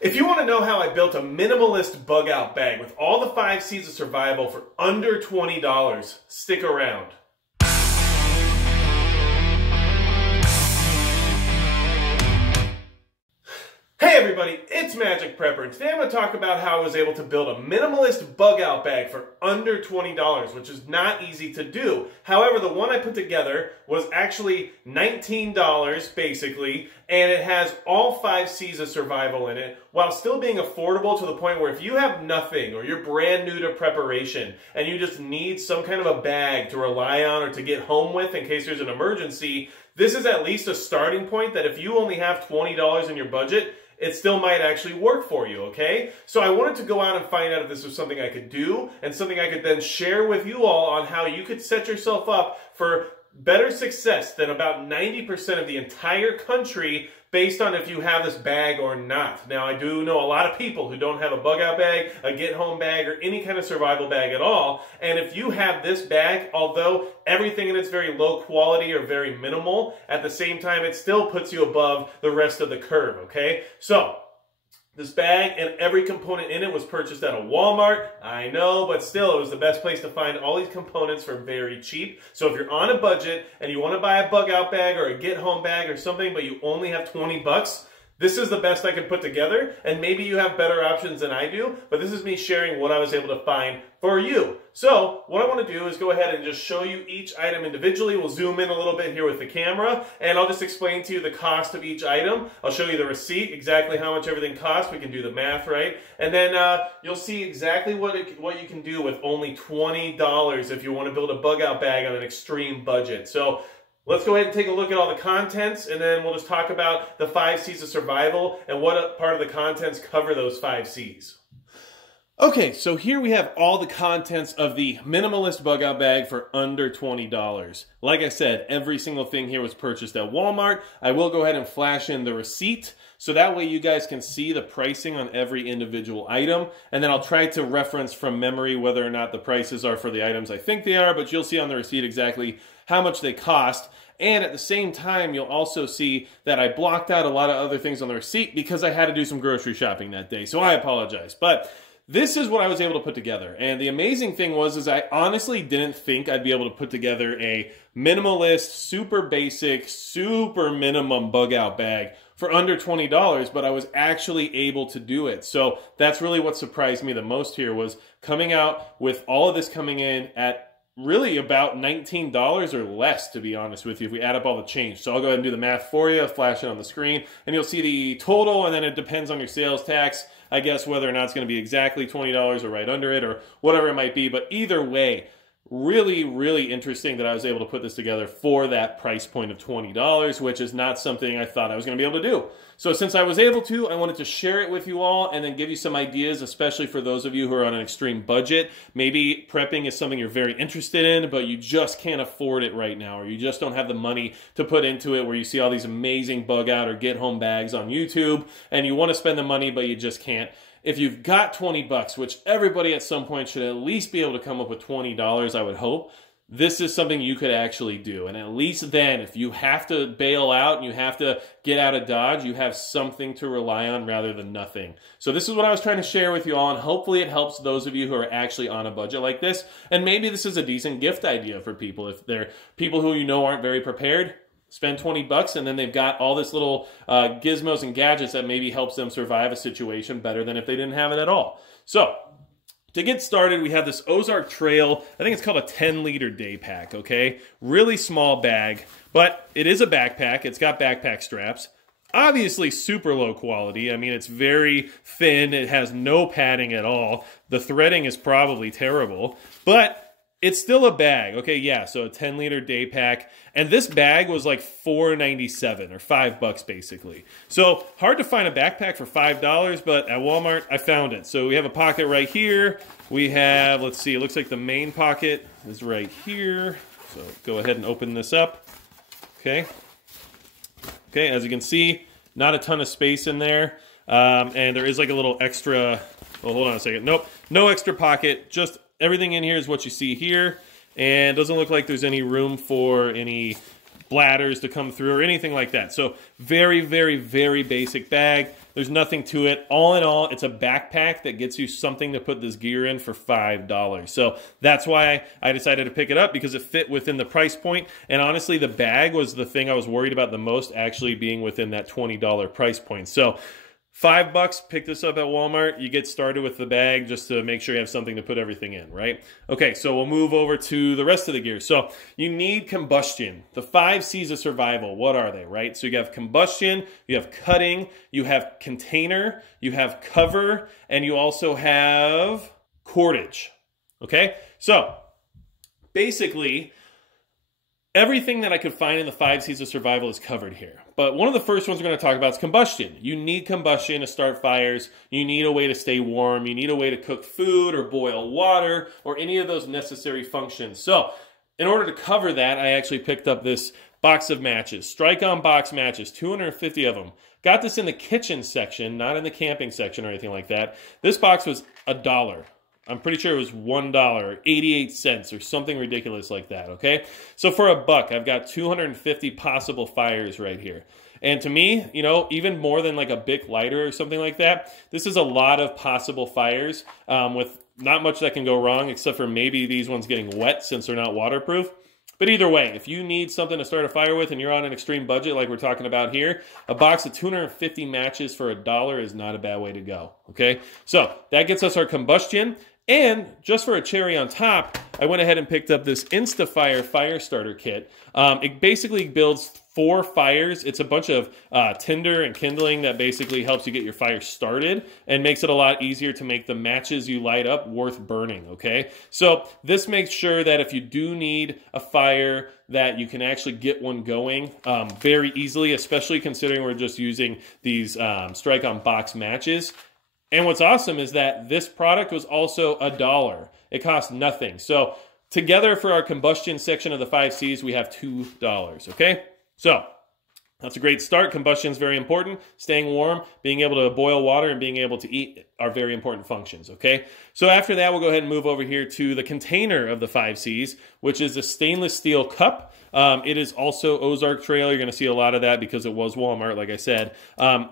If you want to know how I built a minimalist bug out bag with all the 5 C's of survival for under $20, stick around. Hey everybody, it's Magic Prepper, and today I'm going to talk about how I was able to build a minimalist bug out bag for under $20, which is not easy to do. However, the one I put together was actually $19 basically, and it has all 5 C's of survival in it, while still being affordable to the point where if you have nothing, or you're brand new to preparation, and you just need some kind of a bag to rely on or to get home with in case there's an emergency, this is at least a starting point that if you only have $20 in your budget, it still might actually work for you, okay? So I wanted to go out and find out if this was something I could do and something I could then share with you all on how you could set yourself up for better success than about 90% of the entire country based on if you have this bag or not. Now, I do know a lot of people who don't have a bug out bag, a get home bag, or any kind of survival bag at all. And if you have this bag, although everything in it's very low quality or very minimal, at the same time, it still puts you above the rest of the curve, okay? So, this bag and every component in it was purchased at a Walmart. I know, but still, it was the best place to find all these components for very cheap. So if you're on a budget and you want to buy a bug out bag or a get home bag or something, but you only have 20 bucks, this is the best I could put together, and maybe you have better options than I do, but this is me sharing what I was able to find for you. So, what I want to do is go ahead and just show you each item individually. We'll zoom in a little bit here with the camera, and I'll just explain to you the cost of each item. I'll show you the receipt, exactly how much everything costs. We can do the math, right? And then you'll see exactly what you can do with only $20 if you want to build a bug out bag on an extreme budget. So, let's go ahead and take a look at all the contents, and then we'll just talk about the 5 C's of survival and what part of the contents cover those 5 C's. Okay, so here we have all the contents of the minimalist bug out bag for under $20. Like I said, every single thing here was purchased at Walmart. I will go ahead and flash in the receipt, so that way you guys can see the pricing on every individual item, and then I'll try to reference from memory whether or not the prices are for the items I think they are, but you'll see on the receipt exactly how much they cost. And at the same time, you'll also see that I blocked out a lot of other things on the receipt because I had to do some grocery shopping that day, so I apologize. But this is what I was able to put together. And the amazing thing was I honestly didn't think I'd be able to put together a minimalist, super basic, super minimum bug out bag for under $20, but I was actually able to do it. So that's really what surprised me the most here, was coming out with all of this coming in at really about $19 or less, to be honest with you, if we add up all the change. So I'll go ahead and do the math for you, flash it on the screen, and you'll see the total, and then it depends on your sales tax, I guess, whether or not it's going to be exactly $20 or right under it or whatever it might be. But either way, really, really interesting that I was able to put this together for that price point of $20, which is not something I thought I was going to be able to do. So since I was able to, I wanted to share it with you all and then give you some ideas, especially for those of you who are on an extreme budget. Maybe prepping is something you're very interested in, but you just can't afford it right now, or you just don't have the money to put into it, where you see all these amazing bug out or get home bags on YouTube, and you want to spend the money, but you just can't. If you've got 20 bucks, which everybody at some point should at least be able to come up with $20, I would hope, this is something you could actually do. And at least then, if you have to bail out and you have to get out of Dodge, you have something to rely on rather than nothing. So this is what I was trying to share with you all, and hopefully it helps those of you who are actually on a budget like this. And maybe this is a decent gift idea for people. If they're people who you know aren't very prepared, spend 20 bucks, and then they've got all this little gizmos and gadgets that maybe helps them survive a situation better than if they didn't have it at all. So, to get started, we have this Ozark Trail, I think it's called a 10-liter day pack, okay? Really small bag, but it is a backpack. It's got backpack straps. Obviously super low quality. I mean, it's very thin. It has no padding at all. The threading is probably terrible, but it's still a bag. Okay, yeah, so a 10-liter day pack. And this bag was like $4.97 or $5 basically. So hard to find a backpack for $5, but at Walmart I found it. So we have a pocket right here. We have, let's see, it looks like the main pocket is right here. So go ahead and open this up. Okay. Okay, as you can see, not a ton of space in there. And there is like a little extra, oh, hold on a second. Nope, no extra pocket, just everything in here is what you see here, and it doesn't look like there's any room for any bladders to come through or anything like that. So very, very, very basic bag. There's nothing to it. All in all, it's a backpack that gets you something to put this gear in for $5. So that's why I decided to pick it up, because it fit within the price point. And honestly, the bag was the thing I was worried about the most, actually being within that $20 price point. So $5, pick this up at Walmart. You get started with the bag just to make sure you have something to put everything in, right? Okay, so we'll move over to the rest of the gear. So you need Combustion. The 5 C's of survival, what are they, right? So you have Combustion, you have cutting, you have container, you have cover, and you also have cordage, okay? So basically, everything that I could find in the 5 C's of survival is covered here. But one of the first ones we're going to talk about is combustion. You need combustion to start fires. You need a way to stay warm. You need a way to cook food or boil water or any of those necessary functions. So in order to cover that, I actually picked up this box of matches. Strike-on box matches, 250 of them. Got this in the kitchen section, not in the camping section or anything like that. This box was $1. I'm pretty sure it was $1, 88 cents or something ridiculous like that, okay? So for $1, I've got 250 possible fires right here. And to me, you know, even more than like a Bic lighter or something like that, this is a lot of possible fires with not much that can go wrong, except for maybe these ones getting wet since they're not waterproof. But either way, if you need something to start a fire with and you're on an extreme budget like we're talking about here, a box of 250 matches for $1 is not a bad way to go, okay? So that gets us our combustion. And just for a cherry on top, I went ahead and picked up this InstaFire fire starter kit. It basically builds 4 fires. It's a bunch of tinder and kindling that basically helps you get your fire started and makes it a lot easier to make the matches you light up worth burning, okay? So this makes sure that if you do need a fire, that you can actually get one going very easily, especially considering we're just using these strike-on box matches. And what's awesome is that this product was also $1. It cost nothing. So together for our combustion section of the 5 C's, we have $2, okay? So that's a great start. Combustion is very important. Staying warm, being able to boil water, and being able to eat are very important functions, okay? So after that, we'll go ahead and move over here to the container of the 5 C's, which is a stainless steel cup. It is also Ozark Trail. You're going to see a lot of that because it was Walmart, like I said.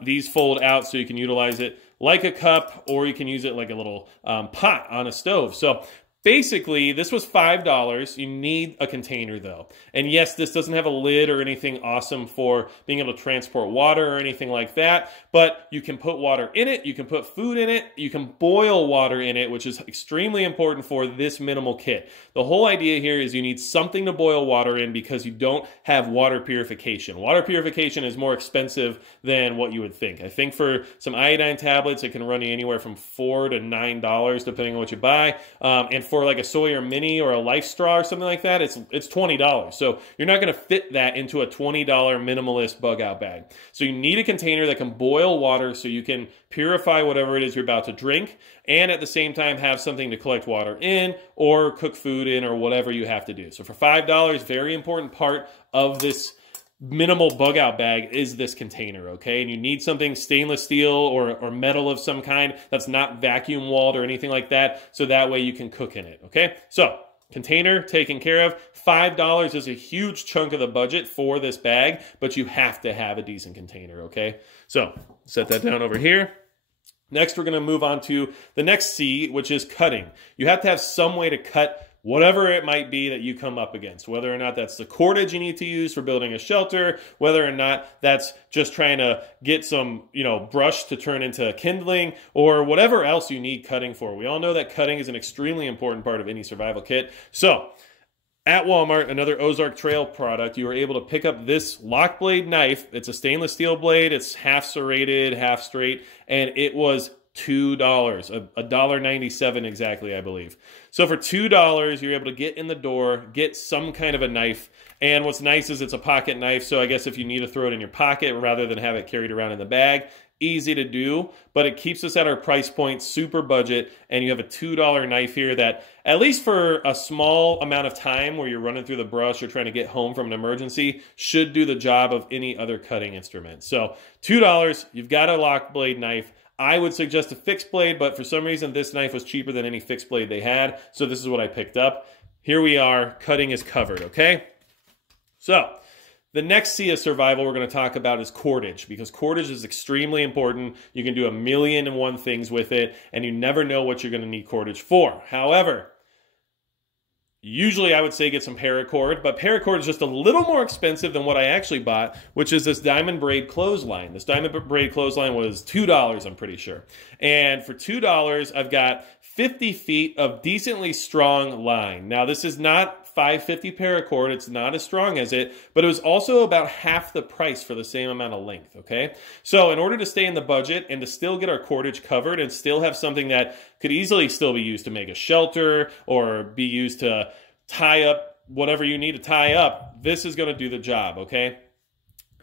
These fold out so you can utilize it like a cup, or you can use it like a little pot on a stove. So basically, this was $5. You need a container, though. And yes, this doesn't have a lid or anything awesome for being able to transport water or anything like that, but you can put water in it, you can put food in it, you can boil water in it, which is extremely important for this minimal kit. The whole idea here is you need something to boil water in because you don't have water purification. Water purification is more expensive than what you would think. I think for some iodine tablets, it can run you anywhere from $4 to $9, depending on what you buy. And for like a Sawyer Mini or a Life Straw or something like that, it's $20. So you're not going to fit that into a $20 minimalist bug out bag. So you need a container that can boil water so you can purify whatever it is you're about to drink, and at the same time have something to collect water in or cook food in or whatever you have to do. So for $5, very important part of this minimal bug out bag is this container, okay? And you need something stainless steel or metal of some kind that's not vacuum walled or anything like that, so that way you can cook in it, okay? So container taken care of. $5 is a huge chunk of the budget for this bag, but you have to have a decent container, okay? So set that down over here. Next, we're going to move on to the next C, which is cutting. You have to have some way to cut whatever it might be that you come up against, whether or not that's the cordage you need to use for building a shelter, whether or not that's just trying to get some, brush to turn into kindling, or whatever else you need cutting for. We all know that cutting is an extremely important part of any survival kit. So at Walmart, another Ozark Trail product, you were able to pick up this lock blade knife. It's a stainless steel blade. It's half serrated, half straight, and it was $2, $1.97 exactly, I believe. So for $2, you're able to get in the door, get some kind of a knife, and what's nice is it's a pocket knife, so I guess if you need to throw it in your pocket rather than have it carried around in the bag, easy to do, but it keeps us at our price point, super budget, and you have a $2 knife here that, at least for a small amount of time where you're running through the brush or trying to get home from an emergency, should do the job of any other cutting instrument. So $2, you've got a lock blade knife. I would suggest a fixed blade, but for some reason this knife was cheaper than any fixed blade they had, so this is what I picked up. Here we are, cutting is covered, okay? So The next C of survival we're going to talk about is cordage, because cordage is extremely important. You can do 1,000,001 things with it, and you never know what you're going to need cordage for. However, usually I would say get some paracord, but paracord is just a little more expensive than what I actually bought, which is this diamond braid clothesline. This diamond braid clothesline was $2, I'm pretty sure. And for $2, I've got 50 feet of decently strong line. Now, this is not 550 paracord, it's not as strong as it, but it was also about half the price for the same amount of length, okay? So in order to stay in the budget and to still get our cordage covered and still have something that could easily still be used to make a shelter or be used to tie up whatever you need to tie up, this is gonna do the job, okay?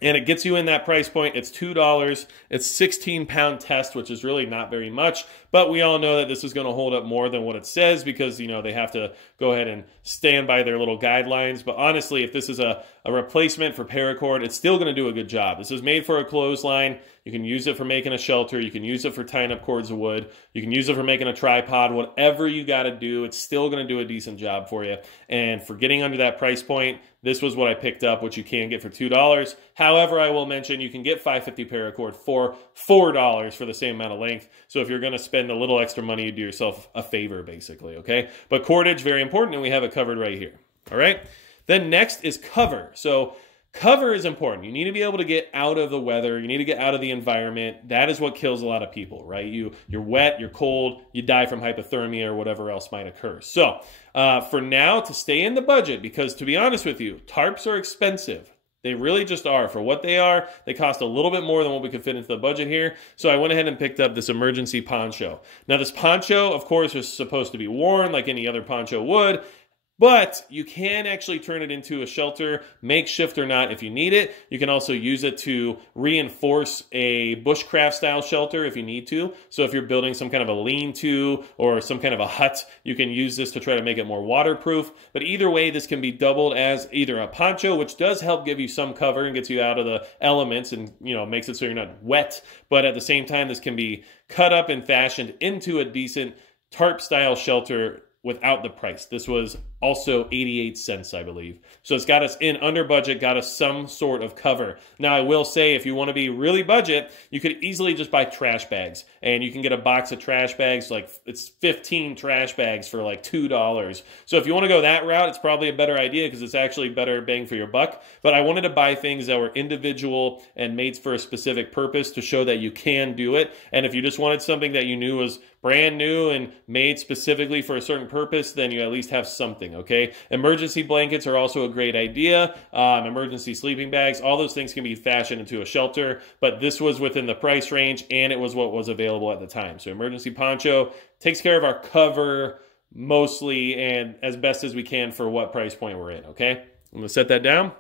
And it gets you in that price point. It's $2. It's 16-pound test, which is really not very much. But we all know that this is going to hold up more than what it says because, you know, they have to go ahead and stand by their little guidelines. But honestly, if this is a replacement for paracord, it's still going to do a good job. This is made for a clothesline. You can use it for making a shelter. You can use it for tying up cords of wood. You can use it for making a tripod. Whatever you got to do, it's still going to do a decent job for you. And for getting under that price point, this was what I picked up, which you can get for $2. However, I will mention you can get 550 paracord for $4 for the same amount of length. So if you're going to spend a little extra money, you do yourself a favor, basically, okay? But cordage, very important, and we have it covered right here, all right? Then next is cover. So cover is important. You need to be able to get out of the weather. You need to get out of the environment. That is what kills a lot of people, right? You're wet, you're cold, you die from hypothermia or whatever else might occur. So for now, to stay in the budget, because to be honest with you, tarps are expensive. They really just are. For what they are, they cost a little bit more than what we could fit into the budget here. So I went ahead and picked up this emergency poncho. Now this poncho, of course, is supposed to be worn like any other poncho would. But you can actually turn it into a shelter, makeshift or not, if you need it. You can also use it to reinforce a bushcraft style shelter if you need to. So if you're building some kind of a lean-to or some kind of a hut, you can use this to try to make it more waterproof. But either way, this can be doubled as either a poncho, which does help give you some cover and gets you out of the elements and, you know, makes it so you're not wet. But at the same time, this can be cut up and fashioned into a decent tarp style shelter without the price. This was also 88 cents, I believe. So it's got us in under budget, got us some sort of cover. Now, I will say, if you want to be really budget, you could easily just buy trash bags. And you can get a box of trash bags, like it's 15 trash bags for like $2. So if you want to go that route, it's probably a better idea because it's actually better bang for your buck. But I wanted to buy things that were individual and made for a specific purpose to show that you can do it. And if you just wanted something that you knew was brand new and made specifically for a certain purpose, then you at least have something, okay? Emergency blankets are also a great idea. Emergency sleeping bags, all those things can be fashioned into a shelter, but this was within the price range and it was what was available at the time. So emergency poncho takes care of our cover mostly and as best as we can for what price point we're in, okay? I'm gonna set that down.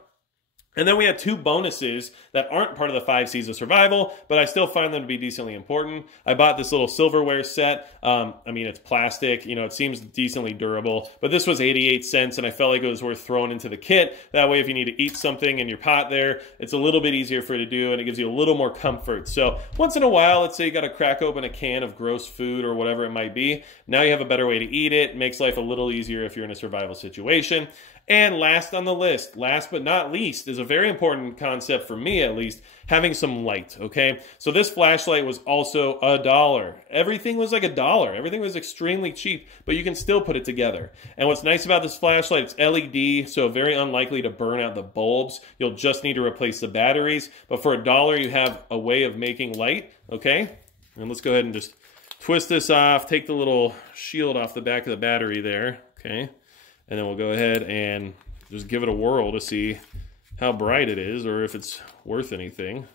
And then we have two bonuses that aren't part of the 5 C's of survival, but I still find them to be decently important. I bought this little silverware set. I mean, it's plastic, you know, it seems decently durable, but this was 88 cents and I felt like it was worth throwing into the kit. That way, if you need to eat something in your pot there, it's a little bit easier for you to do and it gives you a little more comfort. So once in a while, let's say you got to crack open a can of gross food or whatever it might be. Now you have a better way to eat it. It makes life a little easier if you're in a survival situation. And last on the list, last but not least, is a very important concept for me at least, having some light, okay? So this flashlight was also $1. Everything was like $1. Everything was extremely cheap, but you can still put it together. And what's nice about this flashlight, it's LED, so very unlikely to burn out the bulbs. You'll just need to replace the batteries. But for $1, you have a way of making light, okay? And let's go ahead and just twist this off, take the little shield off the back of the battery there, okay? And then we'll go ahead and just give it a whirl to see how bright it is or if it's worth anything.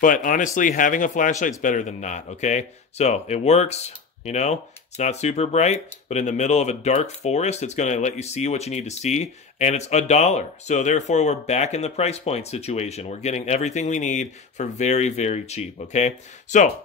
But honestly, having a flashlight is better than not, okay? So it works, you know, it's not super bright, but in the middle of a dark forest, it's gonna let you see what you need to see, and it's $1. So therefore, we're back in the price point situation. We're getting everything we need for very, very cheap, okay? So,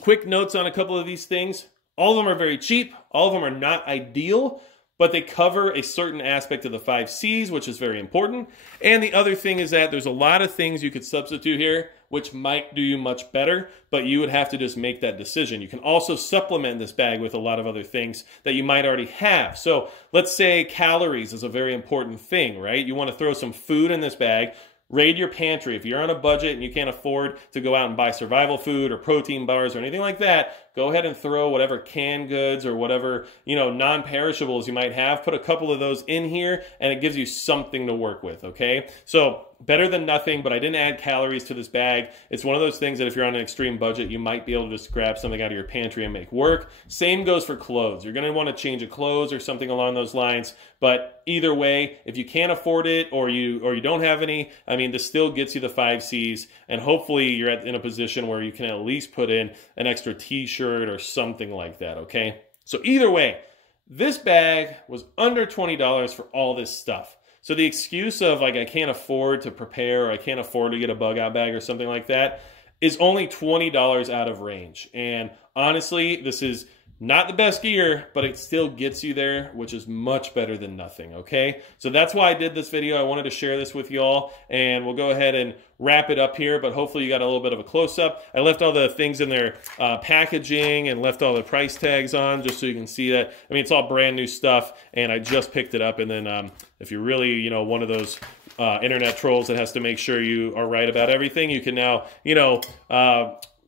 quick notes on a couple of these things. All of them are very cheap. All of them are not ideal, but they cover a certain aspect of the 5 C's, which is very important. And the other thing is that there's a lot of things you could substitute here, which might do you much better, but you would have to just make that decision. You can also supplement this bag with a lot of other things that you might already have. So let's say calories is a very important thing, right? You want to throw some food in this bag. raid your pantry. If you're on a budget and you can't afford to go out and buy survival food or protein bars or anything like that, go ahead and throw whatever canned goods or whatever, non-perishables you might have. Put a couple of those in here and it gives you something to work with, okay? So better than nothing, but I didn't add calories to this bag. It's one of those things that if you're on an extreme budget, you might be able to just grab something out of your pantry and make work. Same goes for clothes. You're gonna wanna change of clothes or something along those lines, but either way, if you can't afford it or you don't have any, I mean, this still gets you the 5 C's, and hopefully you're in a position where you can at least put in an extra t-shirt or something like that, okay? So either way, this bag was under $20 for all this stuff. So the excuse of like, I can't afford to prepare or I can't afford to get a bug out bag or something like that is only $20 out of range. And honestly, this is not the best gear, but it still gets you there, which is much better than nothing, okay? So that's why I did this video. I wanted to share this with y'all, and we'll go ahead and wrap it up here, but hopefully you got a little bit of a close-up. I left all the things in their packaging and left all the price tags on just so you can see that. I mean, it's all brand new stuff, and I just picked it up, and then if you're really, one of those internet trolls that has to make sure you are right about everything, you can now,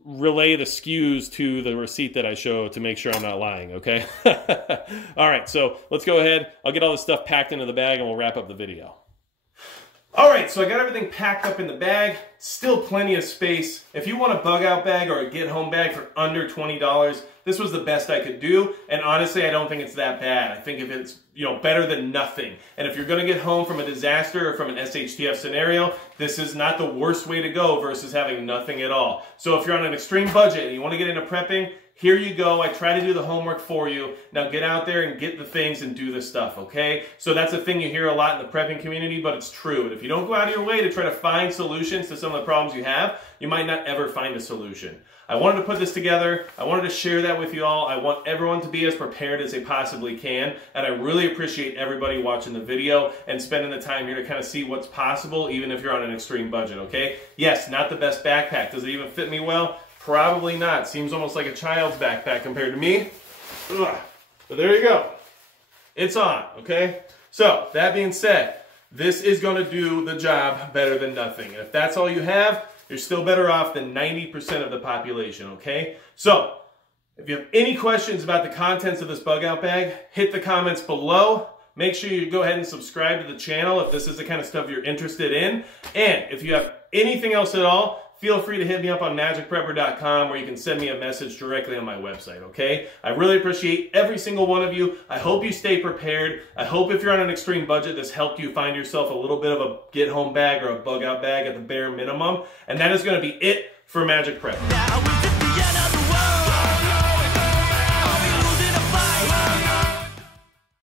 relay the SKUs to the receipt that I show to make sure I'm not lying, okay? All right, so let's go ahead. I'll get all this stuff packed into the bag and we'll wrap up the video. All right, so I got everything packed up in the bag. Still plenty of space. If you want a bug out bag or a get home bag for under $20, this was the best I could do. And honestly, I don't think it's that bad. I think if it's, better than nothing. And if you're gonna get home from a disaster or from an SHTF scenario, this is not the worst way to go versus having nothing at all. So if you're on an extreme budget and you wanna get into prepping, here you go. I try to do the homework for you. Now get out there and get the things and do the stuff, okay? So that's a thing you hear a lot in the prepping community, but it's true. And if you don't go out of your way to try to find solutions to some of the problems you have, you might not ever find a solution. I wanted to put this together. I wanted to share that with you all. I want everyone to be as prepared as they possibly can. And I really appreciate everybody watching the video and spending the time here to kind of see what's possible, even if you're on an extreme budget, okay? Yes, not the best backpack. Does it even fit me well? Probably not. Seems almost like a child's backpack compared to me. Ugh. But there you go. It's on, okay? So, that being said, this is going to do the job better than nothing. And if that's all you have, you're still better off than 90% of the population, okay? So, if you have any questions about the contents of this bug out bag, hit the comments below. Make sure you go ahead and subscribe to the channel if this is the kind of stuff you're interested in. And if you have anything else at all, feel free to hit me up on magicprepper.com, where you can send me a message directly on my website, okay? I really appreciate every single one of you. I hope you stay prepared. I hope if you're on an extreme budget, this helped you find yourself a little bit of a get-home bag or a bug-out bag at the bare minimum. And that is going to be it for Magic Prep.